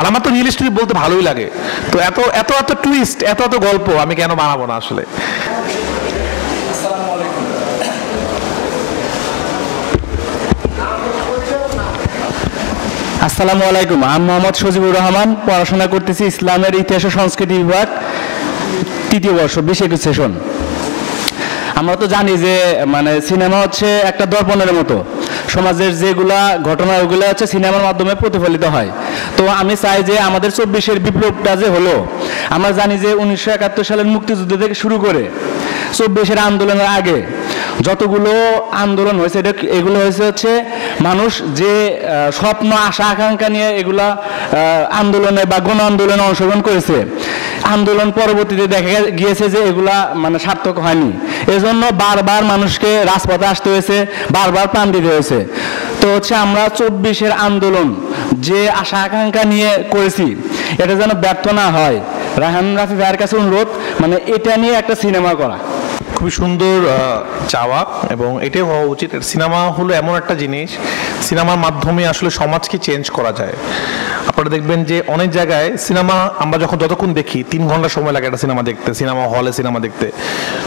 আর আমার তো real story বলতে ভালোই লাগে, তো এত এত এত টুইস্ট, এত এত গল্প আমি কেন বানাবো না আসলে। আসসালামু আলাইকুম, আমি মোহাম্মদ সজিবুর রহমান, পড়াশোনা করতেছি ইসলামের ইতিহাস ও সংস্কৃতি বিভাগ, 3য় বর্ষ, 20-21 সেশন। আমরা তো জানি যে মানে সিনেমা হচ্ছে একটা দর্পণের মতো, সমাজের যেগুলা ঘটনা ওগুলো হচ্ছে সিনেমার মাধ্যমে প্রতিফলিত হয়। তো আমি চাই যে আমাদের 24-এর বিপ্লবটা যে হলো, আমরা জানি যে 1971 সালের মুক্তিযুদ্ধ থেকে শুরু করে 24-এর আন্দোলনের আগে যতগুলো আন্দোলন হয়েছে এগুলো হচ্ছে মানুষ যে স্বপ্ন আশা আকাঙ্ক্ষা নিয়ে এগুলা আন্দোলনে বা গণ আন্দোলনে অংশগ্রহণ করেছে, আন্দোলন পরবর্তীতে দেখা গিয়েছে যে এগুলা মানে সার্থক হয়নি। এজন্য বারবার মানুষকে রাজপথে আসতে হয়েছে, বারবার প্রাণ দিতে হয়েছে। তো হচ্ছে আমরা 24-এর আন্দোলন যে আশা আকাঙ্ক্ষা নিয়ে করেছি এটা যেন ব্যর্থ না হয়। রায়হান রাফি ভাইয়ের কাছে অনুরোধ, মানে এটা নিয়ে একটা সিনেমা করা। খুবই সুন্দর চাওয়া, এবং এটাই হওয়া উচিত। সিনেমা হলো এমন একটা জিনিস, সিনেমার মাধ্যমে আসলে সমাজকে চেঞ্জ করা যায়। আপনারা দেখবেন যে অনেক জায়গায় সিনেমা আমরা যতক্ষণ দেখি 3 ঘন্টা সময় লাগে একটা সিনেমা দেখতে, সিনেমা হলে সিনেমা দেখতে।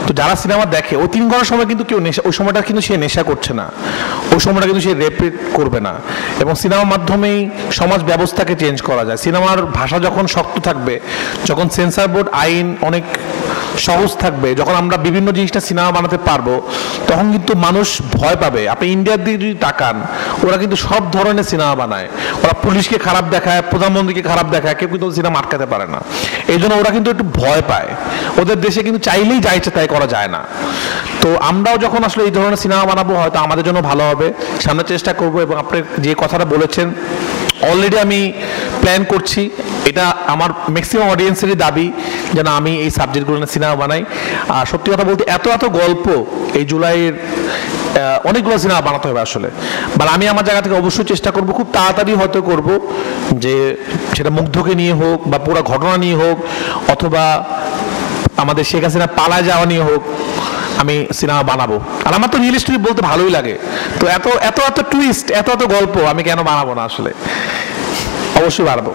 তো যারা সিনেমা দেখে ওই 3 ঘন্টার সময় কিন্তু কেউ নেশা, ওই সময়টা কিন্তু সে নেশা করছে না, ওই সময়টা কিন্তু সে রেপিট করবে না। এবং সিনেমার মাধ্যমেই সমাজ ব্যবস্থাকে চেঞ্জ করা যায়। সিনেমার ভাষা যখন শক্ত থাকবে, যখন সেন্সর বোর্ড আইন অনেক সহজ থাকবে, যখন আমরা বিভিন্ন জিনিসটা সিনেমা বানাতে পারবো, তখন কিন্তু মানুষ ভয় পাবে। আপনি ইন্ডিয়ার দিকে যদি তাকান, ওরা কিন্তু সব ধরনের সিনেমা বানায়। ওরা পুলিশকে খারাপ দেখায়, প্রধানমন্ত্রীকে খারাপ দেখায়, কেউ কিন্তু সিনেমা আটকাতে পারে না। এই জন্য ওরা কিন্তু একটু ভয় পায়। ওদের দেশে কিন্তু চাইলেই যা ইচ্ছে তাই করা যায় না। তো আমরাও যখন আসলে এই ধরনের সিনেমা বানাবো, হয়তো আমাদের জন্য ভালো হবে, সামনে চেষ্টা করবো। এবং আপনি যে কথাটা বলেছেন, অলরেডি আমি প্ল্যান করছি। এটা আমার ম্যাক্সিমাম অডিয়েন্সেরই দাবি যেন আমি এই সাবজেক্টগুলো নিয়ে সিনেমা বানাই। আর সত্যি কথা বলতে এত এত গল্প এই জুলাইয়ের অনেকগুলো সিনেমা বানাতে হবে আসলে। মানে আমি আমার জায়গা থেকে অবশ্যই চেষ্টা করব, খুব তাড়াতাড়ি হয়তো করব, যে সেটা মুগ্ধকে নিয়ে হোক বা পুরো ঘটনা নিয়ে হোক, অথবা আমাদের শেখ হাসিনা পালায় যাওয়া নিয়ে হোক, আমি সিনেমা বানাবো। আর আমার তো রিয়েল স্টোরি বলতে ভালোই লাগে, তো এত এত এত টুইস্ট, এত এত গল্প আমি কেন বানাবো না আসলে। অবশ্যই বানাবো।